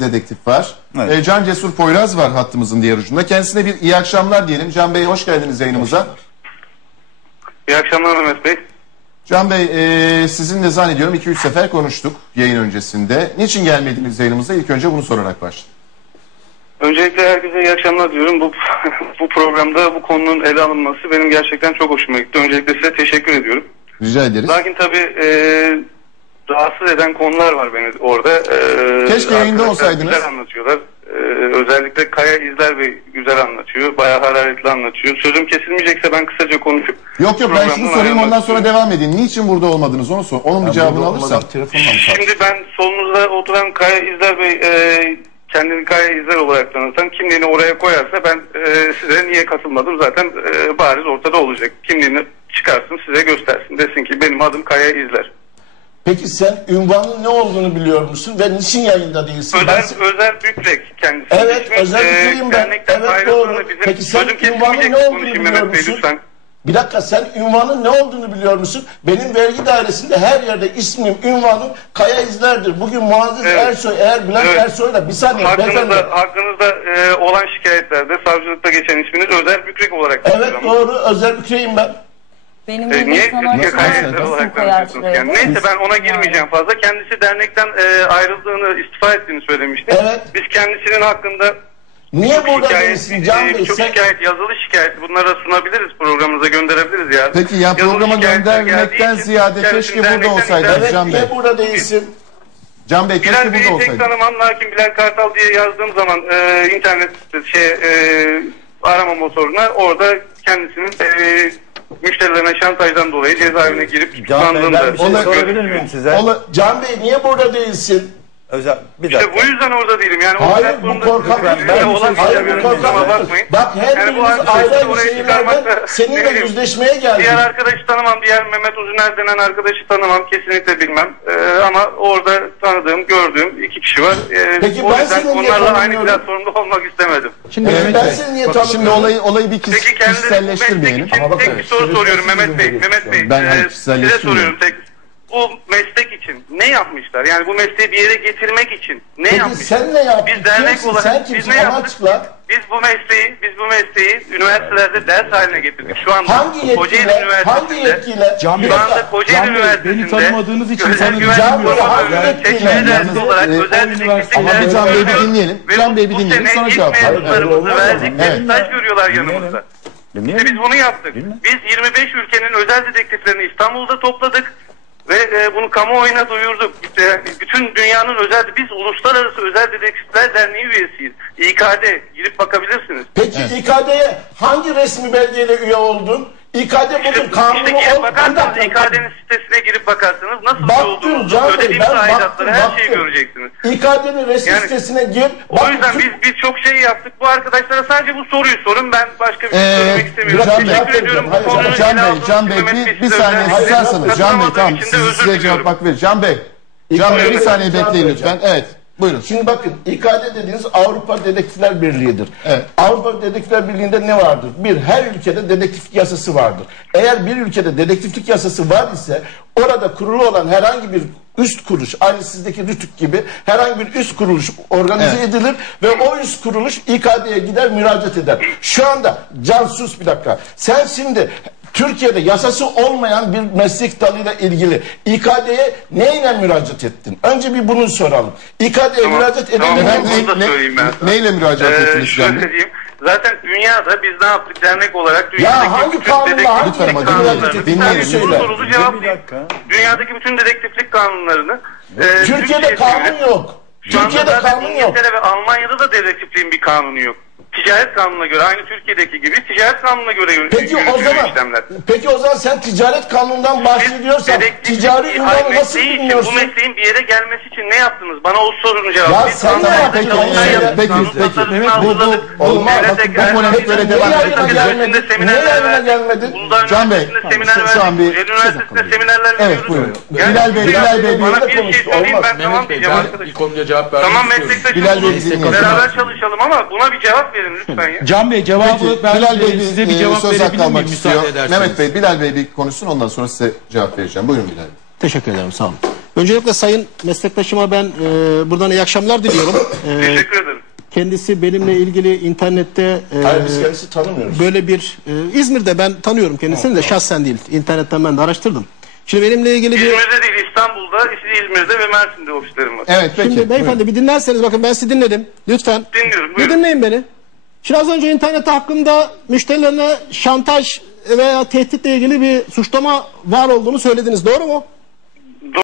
dedektif var. Evet. Ee, Can Cesur Poyraz var hattımızın diğer ucunda. Kendisine bir iyi akşamlar diyelim. Can Bey hoş geldiniz yayınımıza. İyi akşamlar Mehmet Bey. Can Bey e, sizinle zannediyorum 2-3 sefer konuştuk yayın öncesinde. Niçin gelmediniz yayınımıza? İlk önce bunu sorarak başlayalım. Öncelikle herkese iyi akşamlar diyorum. Bu bu programda bu konunun ele alınması benim gerçekten çok hoşuma gitti. Öncelikle size teşekkür ediyorum. Rica ederiz. Lakin tabii e, rahatsız eden konular var beni orada. E, Keşke yayında olsaydınız. Güzel anlatıyorlar. E, özellikle Kaya İzler Bey güzel anlatıyor. Bayağı hararetli anlatıyor. Sözüm kesilmeyecekse ben kısaca konuşup Yok yok ben şunu sorayım ondan sonra devam edin. Niçin burada olmadınız onu sor. Onun bir cevabını alırsam. Şimdi ben solunuzda oturan Kaya İzler Bey e, kendini Kaya İzler olarak tanıtan kimliğini oraya koyarsa ben e, size niye katılmadım zaten e, bariz ortada olacak. Kimliğini çıkarsın size göstersin desin ki benim adım Kaya İzler. Peki sen ünvanın ne olduğunu biliyor musun ve niçin yayında değilsin? Ben Özel, se- özel Bükrek kendisi. Evet, İsmi, Özel e, Bükrek'im ben. Evet, doğru. Bizim, Peki sen ünvanın ne olduğunu biliyor Bey musun? Bir dakika sen ünvanın ne olduğunu biliyor musun? Benim vergi dairesinde her yerde ismim, ünvanım Kaya İzler'dir. Bugün Muazzez Evet. Ersoy, eğer Bülent Evet. Ersoy'la bir saniye beyefendi. Hakkınızda, hakkınızda e, olan şikayetlerde savcılıkta geçen isminiz Özel Bükrek olarak Evet doğru, Özel Bükrek'im ben. Benim E, niye Türkiye kaynakları olarak tanıtıyorsunuz kendini? Neyse ben ona girmeyeceğim fazla. Kendisi dernekten e, ayrıldığını, istifa ettiğini söylemişti. Evet. Biz kendisinin hakkında Niye çok burada şikayet, değilsin Can e, Bey? çok Sen... şikayet, yazılı şikayet bunlara sunabiliriz programımıza gönderebiliriz ya. Peki ya Yazılı programa göndermekten ziyade keşke burada olsaydınız Evet, Can Bey. niye burada değilsin? Can Bey keşke Bilal Bey'i burada pek olsaydınız. tanımam lakin Bilal Kartal diye yazdığım zaman e, internet şey e, arama motoruna orada kendisinin e, müşterilerine şantajdan dolayı cezaevine girip Can Bey ben bir şey tutuklandığında sorabilir miyim size? Ola- Can Bey niye burada değilsin? Özel, bir İşte dakika. bu yüzden orada değilim. Yani o Hayır platformda bu korkak. Ben- size ben- olan Hayır, bir bu şey korkak bakmayın. Bak her Yani birimiz ayrı oraya ayrı şeylerden seninle yüzleşmeye geldik. Diğer arkadaşı tanımam. Diğer Mehmet Uzuner denen arkadaşı tanımam. Kesinlikle bilmem. Ee, ama orada tanıdığım, gördüğüm iki kişi var. Ee, Peki o ben yüzden seni niye onlarla aynı tanımıyorum? platformda olmak istemedim. Şimdi Peki Mehmet ben Bey, seni niye bakın şimdi tanımıyorum? olayı olayı bir kişiselleştirmeyelim. için Ama bakın, tek bir soru soruyorum Mehmet Bey. Mehmet Bey, Ben e, hani size kişiselleştirmiyorum. soruyorum tek. Bu meslek için ne yapmışlar? Yani bu mesleği bir yere getirmek için ne Peki yapmışlar? sen ne yaptın? Biz dernek Kimsin? olarak Sen biz kimsin? ne yaptık? açıkla. Biz bu mesleği, biz bu mesleği üniversitelerde ders haline getirdik. Şu anda Hangi Kocaeli yetkiyle? Hangi Üniversitesi'nde yetkiyle? Can Bir Bey, şu anda. Kocaeli Can Bey, Üniversitesi'nde beni tanımadığınız için özel sana güvenlik Can Bey, koruma hangi yetkiyle? dersi Yalnız, olarak e, özel dedektiflik üniversite- Ama bir Can Bey'i bir dinleyelim. Ve Can Bey'i bir dinleyelim, sonra cevap verelim. mezunlarımızı Evet. verdik. Evet. Staj görüyorlar yanımızda. İşte biz bunu yaptık. Biz 25 ülkenin özel dedektiflerini İstanbul'da topladık ve e, bunu kamuoyuna duyurduk. İşte bütün dünyanın özel biz Uluslararası Özel Dedektifler Derneği üyesiyiz. İKD girip bakabilirsiniz. Peki İKD'ye hangi resmi belgeyle üye oldun? İKD İşte, bugün kanunu işte girip ol... Bakarsanız dakika. İKD'nin sitesine girip bakarsanız nasıl Baktım olduğunuzu, Can Bey ödediğimiz ben baktım her şeyi baktım. göreceksiniz. İKD'nin resmi Yani- sitesine gir. O Bak, yüzden biz biz çok şey yaptık. Bu arkadaşlara sadece bu soruyu sorun. Ben başka bir şey Ee, söylemek istemiyorum. Can Bey, Teşekkür ediyorum. hayır, Bu konunun Can Bey, Can Bey bir, bir saniye susarsanız. Can Bey tamam siz size cevap hak verin. Can Bey. Can Bey bir saniye bekleyin lütfen. Evet. Buyurun. Şimdi bakın İKD dediğiniz Avrupa Dedektifler Birliği'dir. Evet. Avrupa Dedektifler Birliği'nde ne vardır? Bir, her ülkede dedektiflik yasası vardır. Eğer bir ülkede dedektiflik yasası var ise orada kurulu olan herhangi bir üst kuruluş, aynı sizdeki RTÜK gibi herhangi bir üst kuruluş organize Evet. edilir ve o üst kuruluş İKD'ye gider müracaat eder. Şu anda Can sus bir dakika. Sen şimdi Türkiye'de yasası olmayan bir meslek dalıyla ilgili İKD'ye neyle müracaat ettin? Önce bir bunu soralım. İKD'ye Tamam, müracaat tamam. da söyleyeyim ben sana. neyle müracaat Ee, ettiniz şöyle diyeyim. Zaten dünyada biz ne yaptık dernek olarak dünyadaki hangi bütün dedektiflik kanunlarını- Söyle. sorunuzu cevaplayayım. Dünyadaki bütün dedektiflik kanunlarını e, Türkiye'de kanun yok. Şu Türkiye'de kanun yok. İngiltere ve Almanya'da da dedektifliğin bir kanunu yok. Ticaret kanununa göre aynı Türkiye'deki gibi ticaret kanununa göre yön- Peki o yürütülüyor zaman işlemler. peki o zaman sen ticaret kanunundan bahsediyorsan ticari Hayır, ünvanı nasıl mesleği için, Bu bilmiyorsun? mesleğin bir yere gelmesi için ne yaptınız? Bana o sorunun cevabı. Ya Biz sen ne yaptın? Peki, peki, peki. Mehmet, bu- bu- hazırladık. olmaz. Bakın, bu hep böyle devam Niye seminerler yayına verdik. gelmedin? Uludağ Can Bey, şu- şu an bir- Üniversitesi'nde seminer Evet veriyoruz. buyurun. Yani Bilal Bey, Bilal Bey, bana bir- bir şey konuştu, söyleyeyim olmaz. ben tamam Mehmet Bey diyeceğim ben arkadaş. ilk konuya cevap vermek Tamam istiyorum. meslektaşım Bilal Bey, dinleyelim. Beraber çalışalım ama buna bir cevap verin lütfen ya. Can Bey cevabı Peki, ben Bilal Bey size bir, bir e, cevap söz verebilir miyim müsaade istiyor. ederseniz? Mehmet Bey, Bilal Bey bir konuşsun ondan sonra size cevap vereceğim. Buyurun Bilal Bey. Teşekkür ederim sağ olun. Öncelikle sayın meslektaşıma ben e, buradan iyi akşamlar diliyorum. E, Teşekkür ederim. kendisi benimle ilgili internette e, Hayır biz kendisi tanımıyoruz. böyle bir e, İzmir'de ben tanıyorum kendisini de şahsen değil. İnternetten ben de araştırdım. Şimdi benimle ilgili bir İzmir'de değil İstanbul'da, İzmir'de ve Mersin'de ofislerim var. Evet peki. Şimdi beyefendi bir dinlerseniz bakın ben sizi dinledim. Lütfen. Dinliyorum, Bir buyurun. dinleyin beni. Şimdi az önce internette hakkında müşterilerine şantaj veya tehditle ilgili bir suçlama var olduğunu söylediniz. Doğru mu?